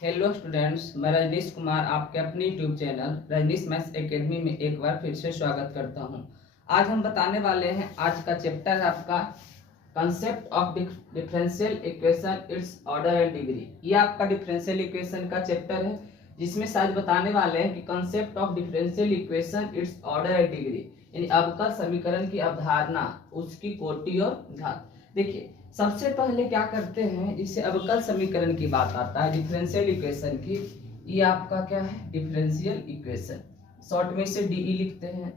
Hello students, मैं रजनीश कुमार आपके अपने YouTube channel Rajneesh maths academy में एक बार फिर से स्वागत करता हूं। आज हम बताने वाले हैं, आज का चैप्टर है आपका concept of differential equation, it's order and degree. ये आपका डिफरेंशियल इक्वेशन का चैप्टर है, जिसमें आज बताने वाले हैं कि concept of differential equation, it's order and degree, यानी अवकल समीकरण की अवधारणा, उसकी कोटि और घात। देखिए, सबसे पहले क्या करते हैं, इसे अवकल समीकरण की बात आता है, डिफरेंशियल इक्वेशन की। ये आपका क्या है, डिफरेंशियल इक्वेशन, शॉर्ट में इसे डीई लिखते हैं।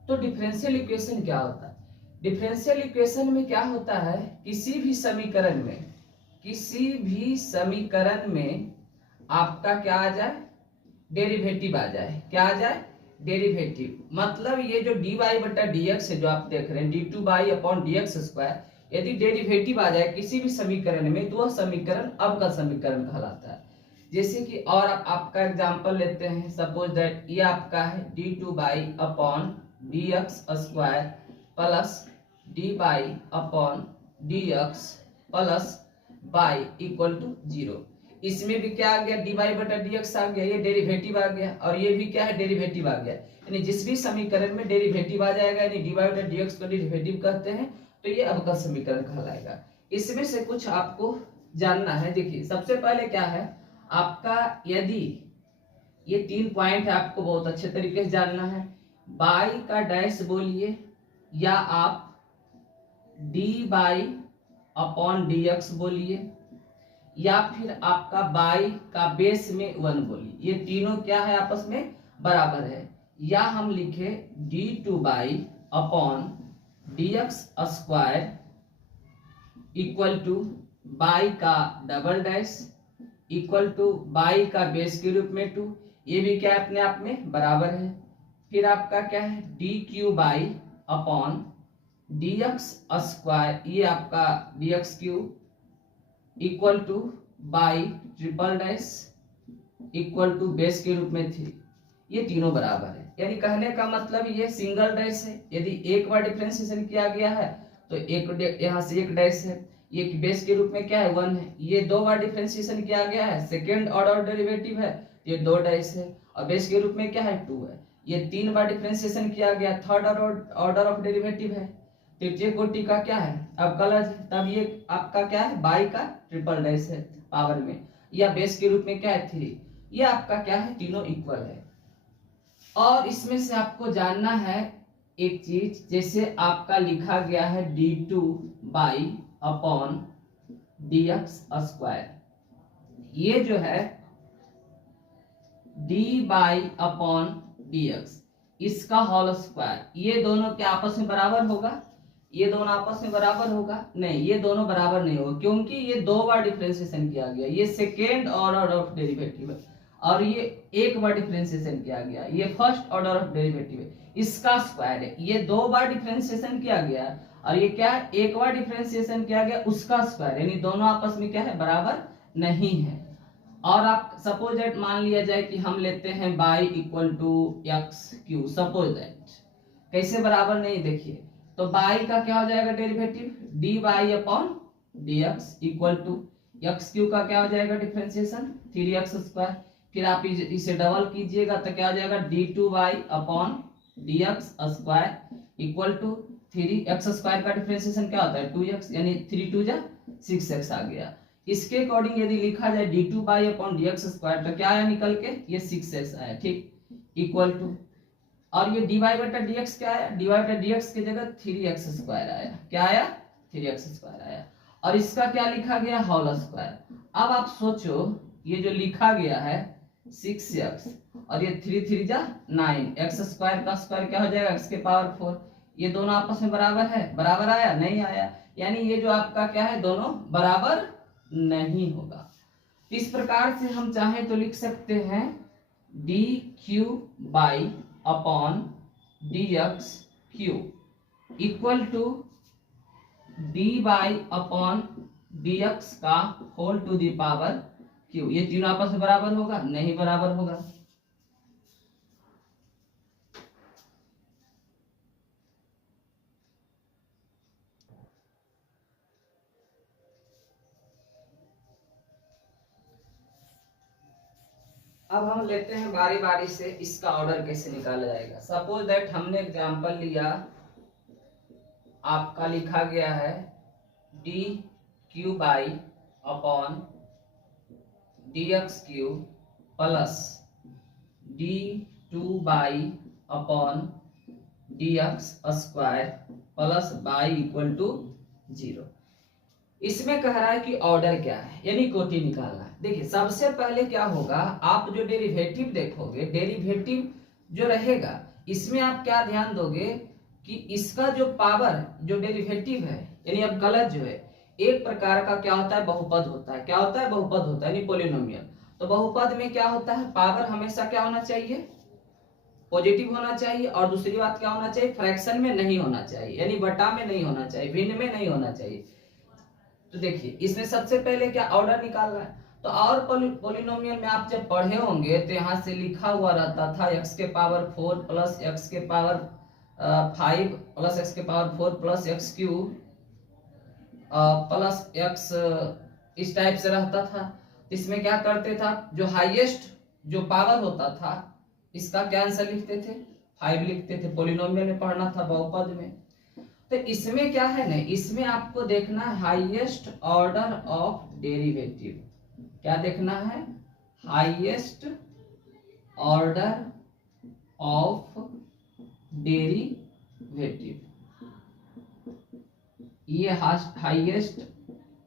तो डिफरेंशियल इक्वेशन क्या होता है? डिफरेंशियल इक्वेशन में क्या होता है, किसी भी समीकरण में आपका क्या आ जाए, डेरिवेटिव आ जाए। क्या आ जाए? डेरिवेटिव। मतलब ये जो डी वाई बटा डी एक्स है, जो आप देख रहे हैं, D two y upon d x square, यदि डेरिवेटिव आ जाए किसी भी समीकरण में, तो वह समीकरण अवकल समीकरण कहलाता है। जैसे कि और आपका एग्जांपल लेते हैं, सपोज दैट ये आपका है d two y upon d x square plus d y upon d x plus y equal to 0। इसमें भी क्या आ गया, डी वाई बटा डी एक्स आ गया, ये डेरिवेटिव आ गया, और ये भी क्या है, डेरिवेटिव आ गया। यानी जिस भी समीकरण में डेरिवेटिव आ जाएगा, यानी डी वाई बटा डी एक्स को डेरिवेटिव कहते हैं, तो ये अवकल समीकरण कहलाएगा। इसमें से कुछ आपको जानना है। देखिए, सबसे पहले क्या है आपका, यदि ये 3 पॉइंट है, आपको बहुत अच्छे तरीके से जानना है। बाई का डैश बोलिए, या आप D y upon d x बोलिए, या फिर आपका बाई का बेस में 1 बोलिए। ये तीनों क्या है, आपस में बराबर है। या हम लिखे d two y upon d x square equal to y का double dash equal to y का बेस के रूप में 2। ये भी क्या अपने आप में बराबर है। फिर आपका क्या है, d q y upon d x square, ये आपका d x q equal to y triple dash equal to base के रूप में 3। ये तीनों बराबर है। यानी कहने का मतलब ये सिंगल डैश है। यदि एक बार डिफरेंशिएशन किया गया है तो एक यहाँ से एक डैश है, ये बेस के रूप में क्या है, 1 है। ये 2 बार डिफरेंशिएशन किया गया है, सेकेंड ऑर्डर डेरिवेटिव है, ये 2 डैश है, और बेस के रूप में क्या है, 2 है। ये 3 बार डिफरेंशिएशन किया गया, थर्ड ऑर्डर ऑफ डेरिवेटिव है, तृतीय कोटि का क्या है, अवकलज है, तब ये आपका क्या है, बाई का ट्रिपल डैश है पावर में, या बेस के रूप में क्या है, 3। ये आपका क्या है, तीनों इक्वल है। और इसमें से आपको जानना है एक चीज, जैसे आपका लिखा गया है d two y upon d x square, ये जो है d y upon d x, इसका होल स्क्वायर, ये दोनों क्या आपस में बराबर होगा? ये दोनों आपस में बराबर होगा? नहीं, ये दोनों बराबर नहीं होगा, क्योंकि ये 2 बार डिफरेंशिएशन किया गया, ये सेकेंड ऑर्डर ऑफ डेरिवेटिव है, और ये एक बार डिफरेंशिएशन किया गया, ये फर्स्ट ऑर्डर ऑफ डेरिवेटिव है, इसका स्क्वायर है। ये 2 बार डिफरेंशिएशन किया गया, और ये क्या है, एक बार डिफरेंशिएशन किया गया, उसका स्क्वायर, यानी दोनों आपस में क्या है, बराबर नहीं है। और आप सपोज दैट मान लिया जाए कि हम लेते हैं y equal to x q, suppose that, कैसे बराबर नहीं, देखिए, तो बाई का क्या हो जाएगा, derivative d y upon d x equal to x q का क्या हो जाएगा, डिफरेंशिएशन 3x स्क्वायर। फिर आप इसे डबल कीजिएगा तो क्या हो जाएगा, d two y upon d x square equal to 3x square का डिफरेंशिएशन क्या होता है, 2x, यानी 3 2 जा 6x आ गया। इसके अकॉर्डिंग यदि लिखा जाए D two y upon d x square, तो क्या आया निकल के, ये 6x आया, ठीक, इक्वल टू, और ये डी वाई बटा डी एक्स क्या आया, डी वाई बटा डी एक्स की जगह 3x स्क्वायर आया। क्या आया, 3x स्क्वायर आया, और इसका क्या लिखा गया, होल स्क्वायर। अब आप सोचो, ये जो लिखा गया है 6x, और ये 3 3 जा 9, x स्क्वायर का स्क्वायर क्या हो जाएगा, x के पावर 4, ये दोनों आपस में बराबर है, बराबर आया, नहीं आया, यानी ये जो आपका क्या है, दोनों बराबर नहीं होगा। इस प्रकार से हम चाहे तो लिख सकते हैं d q y upon d x q equal to d y upon d x का whole to the power q. ये तीनों आपस में बराबर होगा, नहीं बराबर होगा। अब हम लेते हैं बारी बारी से इसका ऑर्डर कैसे निकाला जाएगा। सपोज दैट हमने एग्जांपल लिया, आपका लिखा गया है d q y upon d x q plus d two y upon d x square plus y equal to 0। इसमें कह रहा है कि ऑर्डर क्या है, यानी कोटि निकालना है। देखिए सबसे पहले क्या होगा, आप जो डेरिवेटिव देखोगे, डेरिवेटिव जो रहेगा इसमें आप क्या ध्यान दोगे कि इसका जो पावर जो डेरिवेटिव है, यानी अब गलत जो है, एक प्रकार का क्या होता है, बहुपद होता है। क्या होता है, बहुपद होता है, यानी पोलिनोमियल। तो बहुपद में क्या होता है, पावर हमेशा क्या होना चाहिए, पॉजिटिव होना चाहिए। और दूसरी बात क्या होना चाहिए, फ्रैक्शन में नहीं होना चाहिए, यानी बटा में नहीं होना चाहिए, भिन्न में नहीं होना चाहिए। तो देखिए इसमें सबसे पहले क्या ऑर्डर निकालना है। तो और पोलिनोमियल में आप जब पढ़े होंगे तो यहाँ से लिखा हुआ रहता था x के पावर 4 प्लस x के पावर 5 प्लस x के power 4 plus x cube plus x, इस टाइप से रहता था। इसमें क्या करते था, जो हाईएस्ट जो पावर होता था इसका क्या आंसर लिखते थे, 5 लिखते थे। पोलिनोमियल में पढ़ना था, बहुपद में। तो इसमें क्या है ना, इसमें आपको देखना है हाईएस्ट ऑर्डर ऑफ डेरिवेटिव। क्या देखना है, हाईएस्ट ऑर्डर ऑफ डेरिवेटिव। ये हाईएस्ट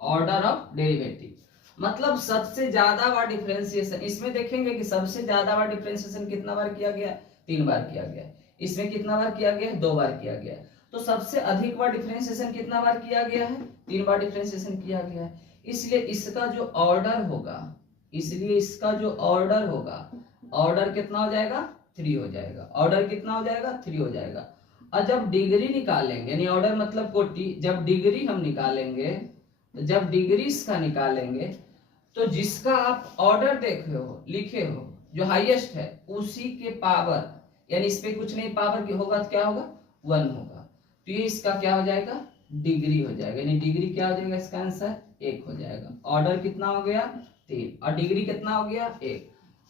ऑर्डर ऑफ डेरिवेटिव मतलब सबसे ज्यादा बार डिफरेंशिएशन। इसमें देखेंगे कि सबसे ज्यादा बार डिफरेंशिएशन कितना बार किया गया, 3 बार किया गया। इसमें कितना बार किया गया, 2 बार किया गया। तो सबसे अधिक बार डिफरेंशिएशन कितना बार किया गया है, 3 बार डिफरेंशिएशन किया गया है। इसलिए इसका जो ऑर्डर होगा, इसलिए इसका जो ऑर्डर होगा, ऑर्डर कितना हो जाएगा, 3 हो जाएगा। ऑर्डर कितना हो जाएगा, 3 हो जाएगा। और जब डिग्री निकालेंगे, यानी ऑर्डर मतलब कोटि, जब डिग्री हम निकालेंगे, तो जब डिग्री इसका निकालेंगे तो जिसका आप ऑर्डर देखे हो, लिखे हो, जो हाईएस्ट है उसी के पावर, यानी इस पे कुछ नहीं पावर की होगा तो क्या होगा, 1 होगा। तो ये इसका क्या हो जाएगा, डिग्री हो जाएगा। यानी डिग्री क्या हो जाएगा, इसका आंसर 1 हो जाएगा। ऑर्डर कितना हो गया, 3, और डिग्री कितना हो गया, 1।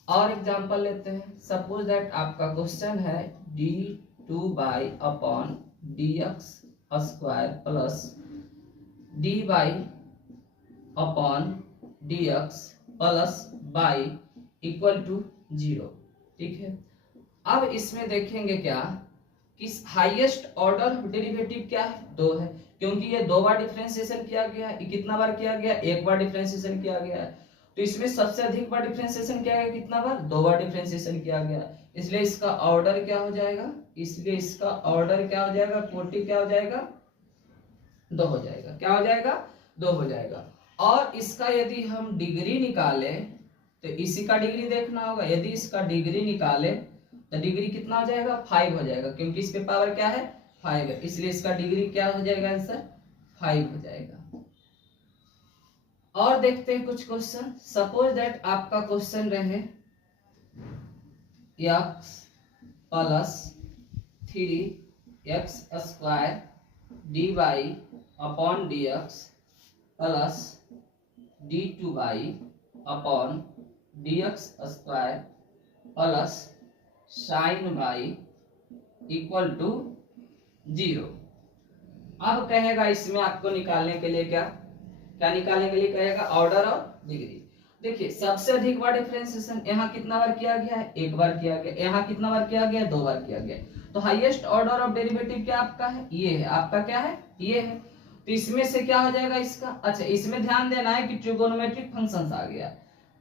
और एग्जांपल लेते हैं। सपोज दैट आपका क्वेश्चन है d2 y upon dx square plus dy upon dx plus y equal to 0। ठीक है, अब इसमें देखेंगे क्या कि हाईएस्ट ऑर्डर डेरिवेटिव क्या है, 2 है, क्योंकि ये 2 बार डिफरेंशिएशन किया गया है। कितना बार किया गया, 1 बार डिफरेंशिएशन किया गया है। तो इसमें सबसे अधिक बार डिफरेंशिएशन किया गया, कितना बार, 2 बार डिफरेंशिएशन किया गया। इसलिए इसका ऑर्डर क्या हो जाएगा, इसलिए इसका ऑर्डर क्या हो जाएगा, कोटि क्या हो जाएगा, 2 हो जाएगा। क्या हो जाएगा, 2 हो जाएगा। और इसका यदि हम डिग्री निकाले तो इसी का डिग्री देखना होगा। यदि इसका डिग्री निकाले तो डिग्री कितना हो जाएगा, 5 हो जाएगा, क्योंकि इस पे पावर क्या है, 5 है। इसलिए इसका डिग्री क्या हो जाएगा, आंसर 5 हो जाएगा। और देखते हैं कुछ क्वेश्चन। सपोज दैट आपका क्वेश्चन रहे x plus 3x square dy upon dx plus d2 upon dx square plus sine y equal to 0। अब कहेगा इसमें आपको निकालने के लिए क्या निकालने के लिए कहेगा, ऑर्डर और डिग्री। देखिए सबसे अधिक बार डिफरेंशिएशन यहाँ कितना बार किया गया है, 1 बार किया गया। यहाँ कितना बार किया गया, 2 बार किया गया। तो हाईएस्ट ऑर्डर ऑफ डेरिवेटिव क्या आपका है, ये है। आपका क्या है, ये है। तो इसमें से क्या हो जाएगा इसका, अच्छा इसमें ध्यान देना है कि ट्रिगोनोमेट्रिक फंक्शंस आ गया,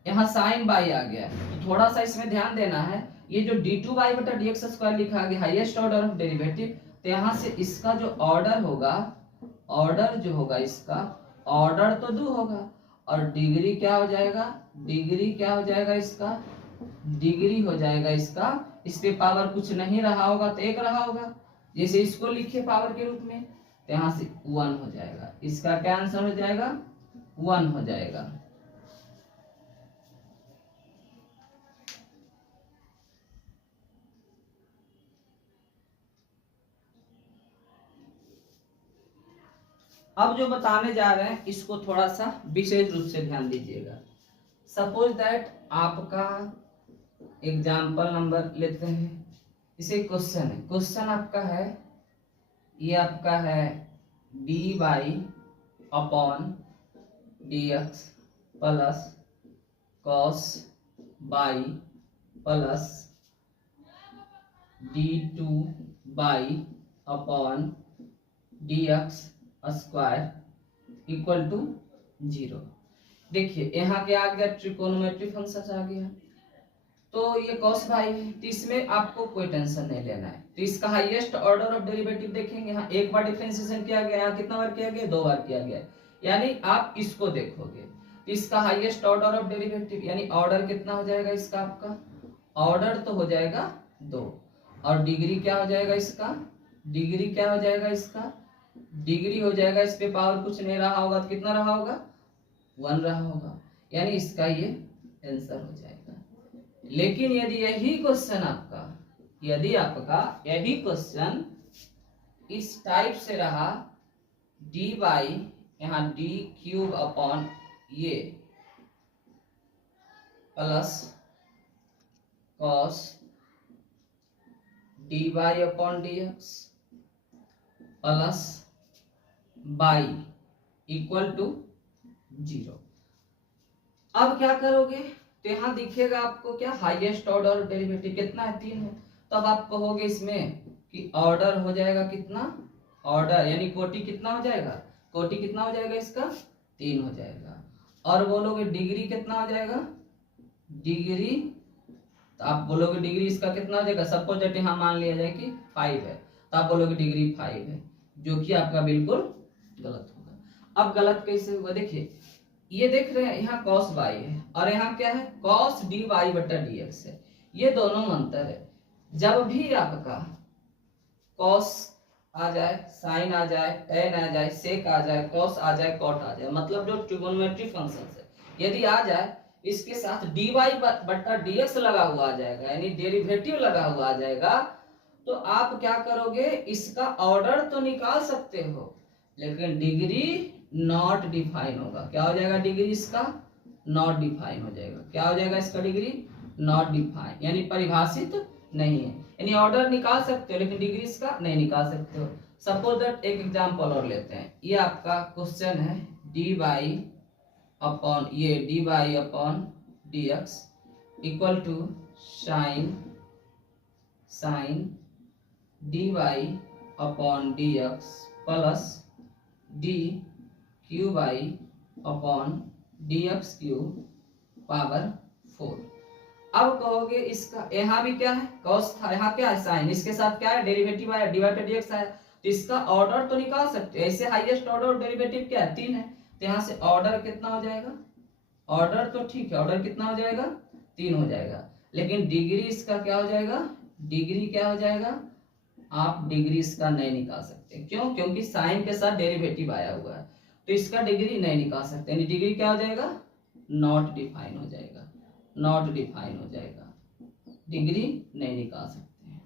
यहाँ साइन बाई आ गया। तो थोड़ा सा इसमें ध्यान देना है। ये जो d2 बाई बटा dx स्क्वायर लिखा गया, हाईएस्ट ऑर्डर ऑफ डेरिवेटिव, तो यहाँ से इसका जो ऑर्डर होगा, ऑर्डर जो होगा इसका, ऑर्डर तो 2 होगा। और डिग्री क्या हो जाएगा, डिग्री क्या हो जाएगा इसका, डिग्री हो जाएगा इसका, इस पे पावर कुछ नहीं रहा होगा तो 1 रहा होगा। जैसे इसको लिखे पावर के रूप में, तो यहाँ से 1 हो जाएगा। इसका क्या आंसर हो जाएगा, 1 हो जाएगा। अब जो बताने जा रहे हैं इसको थोड़ा सा विशेष रूप से ध्यान दीजिएगा। सपोज दैट आपका एग्जाम्पल नंबर लेते हैं। इसे क्वेश्चन है, क्वेश्चन आपका है, ये आपका है dy upon dx plus cos y plus d2 y upon dx square equal to 0। देखिए यहाँ क्या आ गया, ट्रिकोनोमेट्री फंक्शन आ गया। तो ये cos y है, तो इसमें आपको कोई टेंशन नहीं लेना है। तो इसका हाईएस्ट ऑर्डर ऑफ डेरिवेटिव देखेंगे, यहाँ एक बार डिफरेंशिएशन किया गया, यहाँ कितना बार किया गया, 2 बार किया गया, यानी आप इसको देखोगे तो इसका हाईएस्ट ऑर्डर ऑफ डेरिवेटिव यानी ऑर्डर कितना हो जाएगा इसका, आपका ऑर्डर तो हो जाएगा 2, और डिग्री क्या हो जाएगा इसका, डिग्री क्या हो जाएगा इसका, डिग्री हो जाएगा, इस पे पावर कुछ नहीं रहा होगा तो कितना रहा होगा, 1 रहा होगा, यानी इसका ये आंसर हो जाएगा। लेकिन यदि यही क्वेश्चन आपका, यदि आपका यही क्वेश्चन इस टाइप से रहा, डी बाई यहाँ डी क्यूब अपॉन ये plus cos d y upon d x plus y equal to 0। अब क्या करोगे, तो यहाँ दिखेगा आपको क्या, हाईएस्ट ऑर्डर डेरिवेटिव कितना है, 3 है। तब आप कहोगे इसमें कि ऑर्डर हो जाएगा कितना, ऑर्डर यानी कोटि कितना हो जाएगा, कोटि कितना हो जाएगा इसका, 3 हो जाएगा। और बोलोगे डिग्री कितना हो जाएगा, डिग्री, तो आप बोलोगे डिग्री इसका कितना हो जाएगा, सपोज दैट यहाँ मान लिया जाए कि 5 है, तो आप बोलोगे डिग्री 5 है, जो कि आपका बिल्कुल गलत होगा। अब गलत कैसे होगा, देखिए ये देख रहे हैं यहाँ cos y है और यहाँ क्या है, cos dy बटा dx है, ये दोनों में अंतर है। जब भी आपका cos आ जाए, sin आ जाए, tan आ जाए, sec आ जाए, cos आ जाए, cot आ जाए, मतलब जो ट्रिगोनोमेट्री फंक्शन है, यदि आ जाए इसके साथ dy बटा dx लगा हुआ आ जाएगा, यानी डेरिवेटिव लगा हुआ आ जाएगा, तो आप क्या करोगे, इसका ऑर्डर तो निकाल सकते हो, लेकिन डिग्री नॉट डिफाइन होगा। क्या हो जाएगा, डिग्री इसका नॉट डिफाइन हो जाएगा। क्या हो जाएगा इसका, डिग्री नॉट डिफाइन, यानी परिभाषित नहीं है। यानी ऑर्डर निकाल सकते हो लेकिन डिग्री इसका नहीं निकाल सकते हो। सपोज दैट एक एग्जांपल और लेते हैं, ये आपका क्वेश्चन है डी बाई अपॉन ये d y upon d x equal to sine d y upon d x plus d q y upon d x cube power 4। अब कहोगे इसका, यहाँ भी क्या है cos था, यहाँ क्या है sin, इसके साथ क्या है डेरिवेटिव आया, डिवाइडेड dx आया, तो इसका ऑर्डर तो निकाल सकते हैं। ऐसे हाईएस्ट ऑर्डर डेरिवेटिव क्या है, 3 है, तो यहाँ से ऑर्डर कितना हो जाएगा, ऑर्डर तो ठीक है, ऑर्डर कितना हो जाएगा, 3 हो जाएगा, लेकिन डिग्री इसका क्या हो जाएगा, डिग्री क्या हो जाएगा, आप डिग्री इसका नहीं निकाल सकते। क्यों, क्योंकि साइन के साथ डेरिवेटिव आया हुआ है, तो इसका डिग्री नहीं निकाल सकते, यानी डिग्री क्या हो जाएगा, नॉट डिफाइन हो जाएगा, नॉट डिफाइन हो जाएगा, डिग्री नहीं निकाल सकते हैं।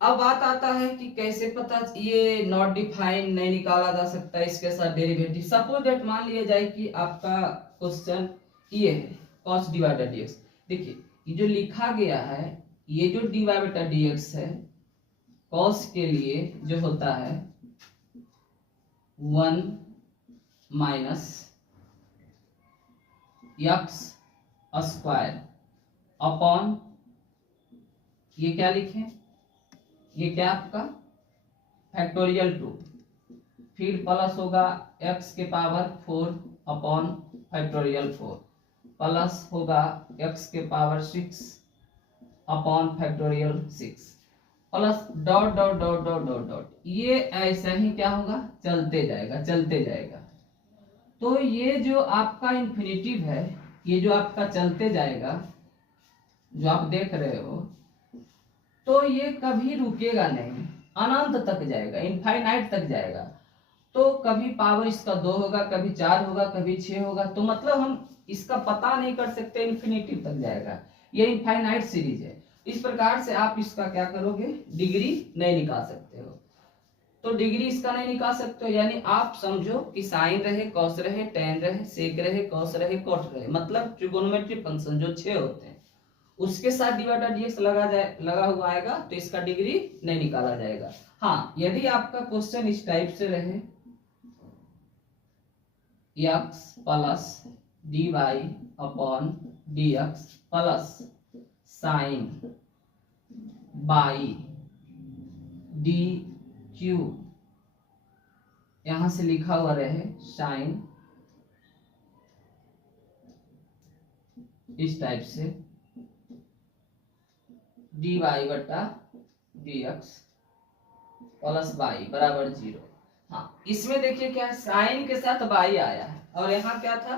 अब बात आता है कि कैसे पता ये नॉट डिफाइन नहीं निकाला जा सकता है इसके साथ डेरिवेटिव। सपोज दैट मान लिया जाए कि आपका क्वेश्चन ये है cos डिवाइडेड dx। देखिए ये जो लिखा गया है, ये जो dy बटा dx है, cos के लिए जो होता है 1 माइनस एक्स स्क्वायर अपॉन ये क्या लिखे, ये क्या आपका फैक्टोरियल 2, फिर प्लस होगा x के पावर 4 अपॉन फैक्टोरियल 4, प्लस होगा x के power 6 upon factorial 6, plus dot dot dot dot dot dot, ये ऐसा ही क्या होगा, चलते जाएगा चलते जाएगा। तो ये जो आपका इन्फिनिटिव है, ये जो आपका चलते जाएगा जो आप देख रहे हो, तो ये कभी रुकेगा नहीं, अनंत तक जाएगा, इनफाइनाइट तक जाएगा। तो कभी पावर इसका 2 होगा, कभी 4 होगा, कभी 6 होगा, तो मतलब हम इसका पता नहीं कर सकते, इन्फिनिटिव तक जाएगा, ये इनफाइनाइट सीरीज है। इस प्रकार से आप इसका क्या करोगे, डिग्री नहीं निकाल सकते हो। तो डिग्री इसका नहीं निकाल सकते हो, यानी आप समझो कि साइन रहे, कॉस रहे, टेन रहे, सेक रहे, कॉस रहे, कॉट रहे, मतलब ट्रिगोनोमेट्री फंक्शन जो 6 होते हैं उसके साथ डी बटा डी एक्स लगा हुआ आएगा तो इसका डिग्री नहीं निकाला जाएगा। हाँ, यदि आपका क्वेश्चन इस टाइप से रहे x plus d y upon d x plus sine y d q, यहां से लिखा हुआ रहे साइन इस टाइप से डी वाई बटा डी एक्स प्लस बाई बराबर 0। हाँ, इसमें देखिए क्या है, साइन के साथ बाई आया है और यहाँ क्या था,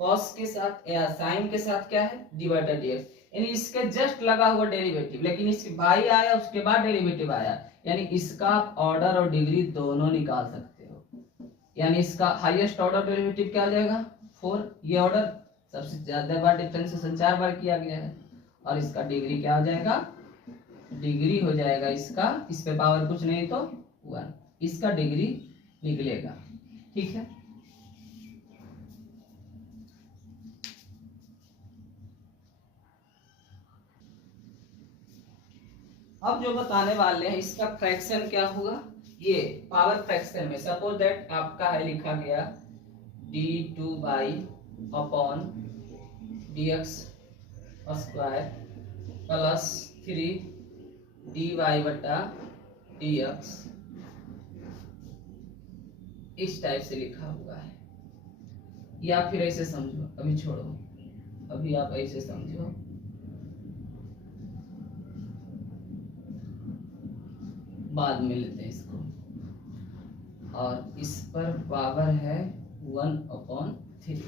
कॉस के साथ या साइन के साथ क्या है, डी बटा डी एक्स, यानी इसके जस्ट लगा हुआ डेरिवेटिव, लेकिन इसकी बाई आया उसके बाद डेरिवेटिव आया, यानी इसका आप ऑर्डर और डिग्री दोनों निकाल सकते हो। यानी इसका हाईएस्ट ऑर्डर डेरिवेटिव क्या आ जाएगा 4, ये ऑर्डर सबसे ज्यादा बार डिफरेंशिएशन 4 बार किया गया है, और इसका डिग्री क्या हो जाएगा, डिग्री हो जाएगा इसका, इस पे पावर कुछ नहीं तो 1, इसका डिग्री निकलेगा। ठीक है, अब जो बताने वाले हैं इसका फ्रैक्शन क्या हुआ, ये पावर फ्रैक्शन में सपोज दैट आपका है लिखा गया d2 y upon dx square plus 3 dy बटा dx, इस टाइप से लिखा हुआ है, या फिर ऐसे समझो, अभी छोड़ो, अभी आप ऐसे समझो, बाद में लेते हैं इसको, और इस पर पावर है 1/3।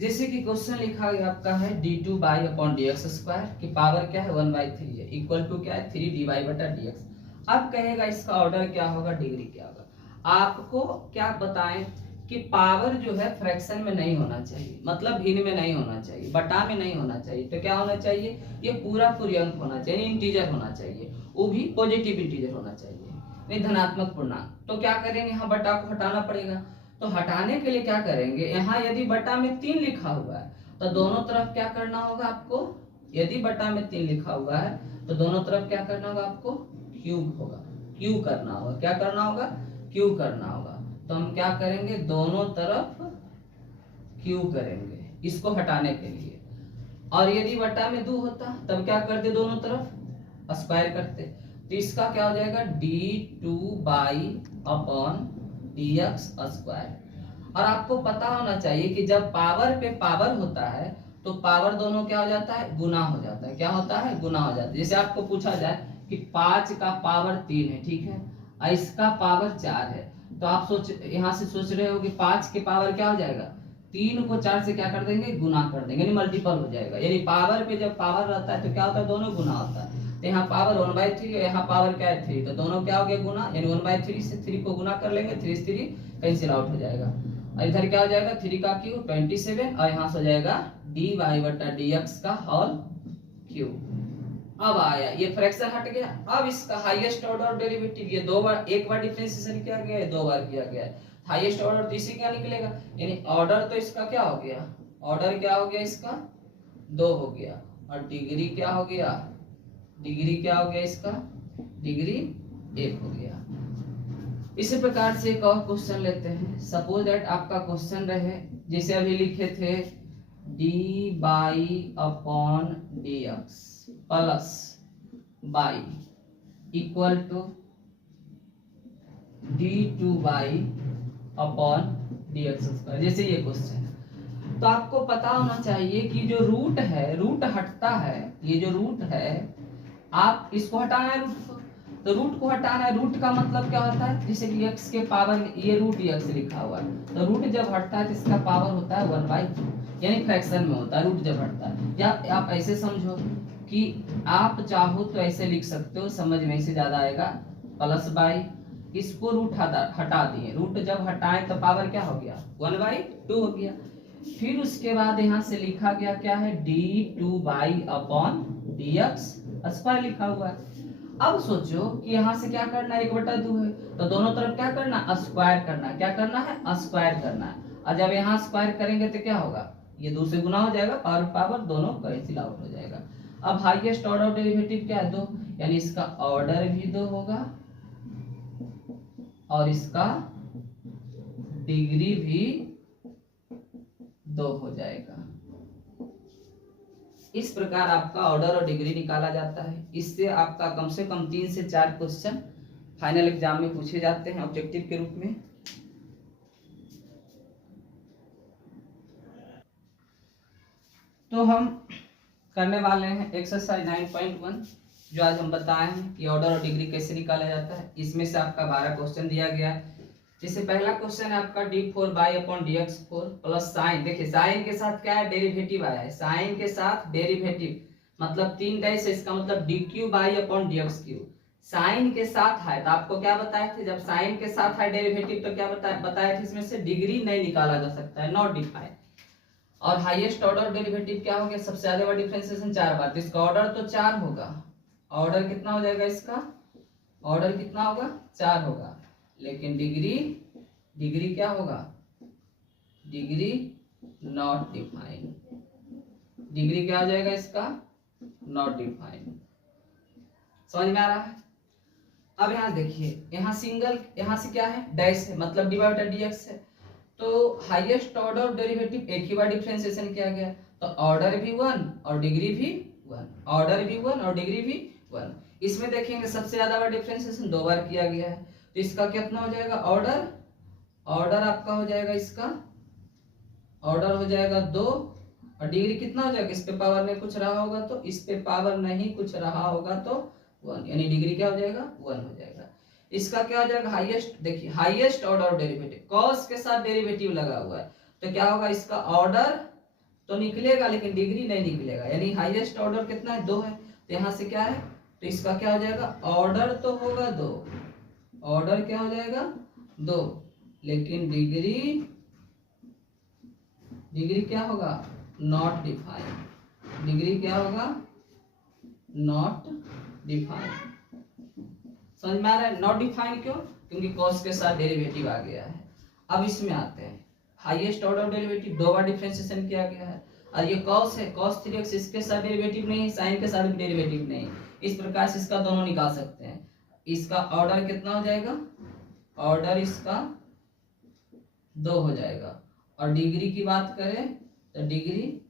जैसे कि क्वेश्चन लिखा गया आपका है d2 y upon dx square की पावर क्या है 1/3 है, इक्वल टू क्या है 3 dy बटा dx। अब कहेगा इसका ऑर्डर क्या होगा, डिग्री क्या होगा। आपको क्या बताएं कि पावर जो है फ्रैक्शन में नहीं होना चाहिए, मतलब भिन्न में नहीं होना चाहिए, बटा में नहीं होना चाहिए, तो क्या होना चाहिए, ये पूरा पूर्णांक होना चाहिए, इंटीजर होना चाहिए, वो भी पॉजिटिव इंटीजर होना चाहिए, नहीं धनात्मक पूर्णांक। तो क्या करेंगे, यहाँ बटा को हटाना पड़ेगा, तो हटाने के लिए क्या करेंगे, यहाँ यदि बटा में 3 लिखा हुआ है तो दोनों तरफ क्या करना होगा आपको, यदि बटा में 3 लिखा हुआ है तो दोनों तरफ क्या करना होगा आपको, क्यूब होगा, क्यू करना होगा, क्या करना होगा, क्यू करना होगा। तो हम क्या करेंगे, दोनों तरफ क्यू करेंगे इसको हटाने के लिए। और यदि बटा में 2 होता तब क्या करते, दोनों तरफ स्क्वायर करते, तो इसका क्या हो जाएगा d2 y upon dx square. और आपको पता होना चाहिए कि जब पावर पे पावर होता है तो पावर दोनों क्या हो जाता है, गुना हो जाता है, क्या होता है, गुना हो जाता है। जैसे आपको पूछा जाए कि 5 का पावर 3 है, ठीक है, और इसका पावर 4 है, तो आप यहाँ से सोच रहे हो कि 5 के पावर क्या हो जाएगा, 3 को 4 से क्या कर देंगे, गुना कर देंगे, यानी मल्टीपल हो जाएगा। यानी पावर पे जब पावर रहता है तो क्या होता है, दोनों गुना होता है। तो यहाँ पावर 1/3 और यहाँ पावर क्या है 3, तो दोनों क्या हो गया, गुना, यानी 1/3 से 3 को गुना कर लेंगे, 3 3 कैंसिल आउट हो जाएगा, और इधर क्या हो जाएगा 3 का क्यूब 27, और यहाँ से हो जाएगा dy बटा dx का होल क्यूब। अब आया ये फ्रैक्शन हट गया। अब इसका हाईएस्ट ऑर्डर डेरिवेटिव, ये 2 बार, एक बार डिफरेंशिएशन किया गया है, 2 बार किया गया है, हाईएस्ट ऑर्डर तो इसी का निकलेगा, यानी ऑर्डर तो इसका क्या हो गया, ऑर्डर क्या हो गया इसका 2 हो गया, और डिग्री क्या हो गया, डिग्री क्या हो गया इसका, डिग्री 1 हो गया। इसी प्रकार से एक और क्वेश्चन लेते हैं। सपोज दैट आपका क्वेश्चन रहे जैसे अभी लिखे थे d y upon d x plus y equal to d2 y upon dx square, जैसे ये क्वेश्चन है। तो आपको पता होना चाहिए कि जो रूट है, रूट हटता है, ये जो रूट है आप इसको हटाना है, रूट को, तो रूट को हटाना है। रूट का मतलब क्या होता है, जैसे कि x के पावर, ये रूट x लिखा हुआ है, तो रूट जब हटता है तो इसका पावर होता है 1/2, यानी फ्रैक्शन में होता है रूट जब हटता है। या आप ऐसे समझो कि आप चाहो तो ऐसे लिख सकते हो, समझ में से ज्यादा आएगा, प्लस बाई, इसको रूट हटा दिए, रूट जब हटाएं तो पावर क्या हो गया 1/2 हो गया। फिर उसके बाद यहाँ से लिखा गया क्या है d2 y upon dx square लिखा हुआ है। अब सोचो कि यहाँ से क्या करना है, 1/2 है, तो दोनों तरफ क्या करना, स्क्वायर करना, क्या करना है, स्क्वायर करना है। और जब यहाँ स्क्वायर करेंगे तो क्या होगा, ये 2 से गुना हो जाएगा, पावर पावर दोनों कैंसिल आउट हो जाएगा। अब हाईएस्ट ऑर्डर डेरिवेटिव क्या है? 2, यानी इसका ऑर्डर भी 2 होगा और इसका डिग्री भी 2 हो जाएगा। इस प्रकार आपका ऑर्डर और डिग्री निकाला जाता है। इससे आपका कम से कम 3 से 4 क्वेश्चन फाइनल एग्जाम में पूछे जाते हैं ऑब्जेक्टिव के रूप में। तो हम करने वाले हैं एक्सरसाइज 9.1, जो आज हम बताए हैं कि ऑर्डर और डिग्री कैसे निकाला जाता है। इसमें से आपका 12 क्वेश्चन दिया गया है। जैसे पहला क्वेश्चन है आपका d4 by upon dx4 plus sign. देखिए साइन के साथ क्या है? डेरिवेटिव आया है। साइन के साथ डेरिवेटिव मतलब 3 डैश, इसका मतलब dq by upon dx3। Sign के साथ है तो आपको क्या बताए थे? जब साइन के साथ है डेरिवेटिव तो क्या बताए थे? इसमें से डिग्री नहीं निकाला जा सकता है, नॉट डिफाइंड। और हाईएस्ट ऑर्डर डेरिवेटिव क्या हो गया? सबसे ज्यादा बार डिफरेंशिएशन 4 बार, तो इसका ऑर्डर तो 4 होगा। ऑर्डर कितना हो जाएगा? इसका ऑर्डर कितना होगा? 4 होगा। लेकिन डिग्री क्या होगा? Degree not defined. डिग्री क्या हो जाएगा इसका? Not defined. समझ में आ रहा है? अब यहाँ देखिए, यहाँ सिंगल, यहाँ से क्या है? डैश है, मतलब dy बटा dx है। तो हाईएस्ट ऑर्डर डेरिवेटिव एक ही बार डिफरेंशिएशन किया गया, तो ऑर्डर भी 1 और डिग्री भी 1, ऑर्डर भी 1 और डिग्री भी 1। इसमें देखेंगे सबसे ज्यादा बार डिफरेंशिएशन 2 बार किया गया है, तो इसका कितना हो जाएगा? ऑर्डर आपका हो जाएगा, इसका ऑर्डर हो जाएगा 2 और डिग्री कितना हो जाएगा? इस पे पावर नहीं कुछ रहा होगा तो इस पे पावर नहीं कुछ रहा होगा तो 1, यानी डिग्री क्या हो जाएगा? 1 हो जाएगा। इसका क्या हो जाएगा? हाईएस्ट, देखिए हाईएस्ट ऑर्डर डेरिवेटिव कॉस के साथ डेरिवेटिव लगा हुआ है, तो क्या होगा? इसका ऑर्डर तो निकलेगा लेकिन डिग्री नहीं निकलेगा, यानी हाईएस्ट ऑर्डर कितना है? 2 है। तो यहाँ से क्या है? तो इसका क्या हो जाएगा? ऑर्डर तो होगा 2, ऑर्डर क्या हो जाएगा? 2, लेकिन डिग्री क्या होगा? Not defined. डिग्री क्या होगा? Not defined. समझ में आ रहा है? नॉट डिफाइंड क्यों? क्योंकि कॉस के साथ डेरिवेटिव आ गया है। अब इसमें आते हैं, हाईएस्ट ऑर्डर डेरिवेटिव 2 बार डिफरेंशिएशन किया गया है और ये कॉस है, cos 3x, इसके साथ डेरिवेटिव नहीं है, साइन के साथ भी डेरिवेटिव नहीं। इस प्रकार से इसका दोनों निकाल सकते हैं। इसका ऑर्डर कितना हो जाएगा? ऑर्डर इसका 2 हो जाएगा। और डिग्री की बात करें तो डिग्री,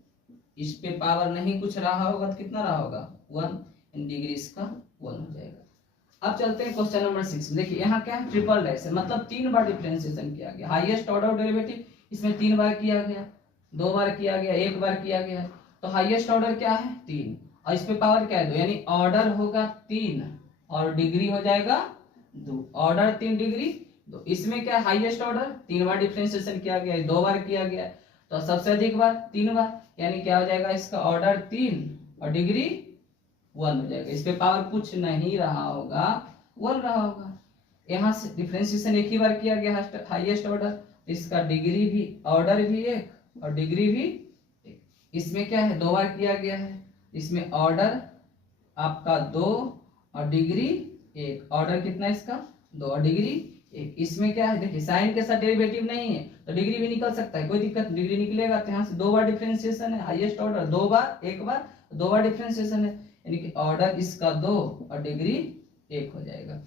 इस पे पावर नहीं कुछ रहा होगा तो कितना रहा होगा? 1, डिग्री इसका 1 हो जाएगा। अब चलते हैं क्वेश्चन नंबर 6 में। देखिए यहाँ क्या है? ट्रिपल डैश है, मतलब 3 बार डिफरेंशिएशन किया गया। हाईएस्ट ऑर्डर डेरिवेटिव इसमें 3 बार किया गया, 2 बार किया गया, 1 बार किया गया। तो हाईएस्ट ऑर्डर क्या है? 3 और इस पे पावर क्या है? 2, यानी ऑर्डर होगा 3 और डिग्री हो जाएगा 2। Order 3 degree 2। इसमें क्या है? हाईएस्ट ऑर्डर 3 बार डिफरेंशिएशन किया गया, 2 बार किया गया, तो सबसे अधिक बार 3 बार, यानी क्या हो जाएगा? इसका ऑर्डर 3 और डिग्री 1 हो जाएगा। इस पे पावर कुछ नहीं रहा होगा, 1 रहा होगा। यहाँ से डिफरेंशिएशन एक ही बार किया गया हाईएस्ट ऑर्डर, इसका डिग्री भी, ऑर्डर भी 1 और डिग्री भी 1। इसमें क्या है? 2 बार किया गया है, इसमें ऑर्डर आपका 2 और डिग्री 1। ऑर्डर कितना इसका? 2 और डिग्री 1। इसमें क्या है? देखिए साइन के साथ डेरिवेटिव नहीं है तो डिग्री भी निकल सकता है, कोई दिक्कत, डिग्री निकलेगा। तो यहाँ से 2 बार डिफरेंशिएशन है, हाईएस्ट ऑर्डर 2 बार, 1 बार, 2 बार डिफरेंशिएशन है, यानी कि ऑर्डर इसका 2 और डिग्री 1 हो जाएगा।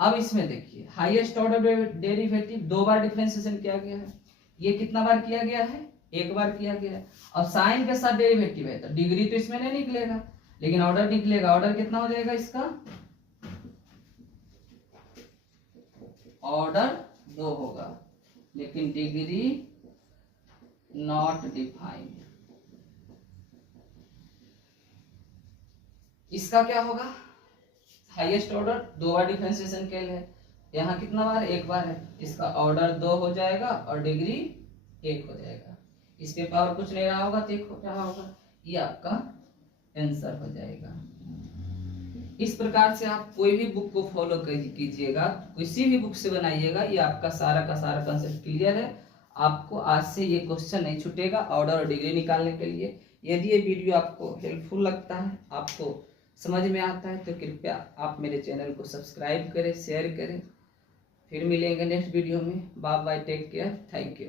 अब इसमें देखिए हाईएस्ट ऑर्डर डेरिवेटिव 2 बार डिफरेंशिएशन किया गया है, ये कितना बार किया गया है? 1 बार किया गया है। और साइन के साथ डेरिवेटिव है तो डिग्री तो इसमें नहीं निकलेगा लेकिन ऑर्डर निकलेगा। ऑर्डर कितना हो जाएगा इसका? ऑर्डर 2 होगा लेकिन डिग्री नॉट डिफाइंड। इसका क्या होगा? हाईएस्ट ऑर्डर 2 बार डिफरेंशिएशन के लिए, यहाँ कितना बार? 1 बार है, इसका ऑर्डर 2 हो जाएगा और डिग्री 1 हो जाएगा। इस पे पावर कुछ नहीं रहा होगा तो 1 रहा होगा, ये आपका आंसर हो जाएगा। इस प्रकार से आप कोई भी बुक को फॉलो कीजिएगा, किसी भी बुक से बनाइएगा, ये आपका सारा का सारा कंसेप्ट क्लियर है। आपको आज से ये क्वेश्चन नहीं छूटेगा ऑर्डर और डिग्री निकालने के लिए। यदि ये वीडियो आपको हेल्पफुल लगता है, आपको समझ में आता है, तो कृपया आप मेरे चैनल को सब्सक्राइब करें, शेयर करें। फिर मिलेंगे नेक्स्ट वीडियो में। Bye bye, take care, thank you.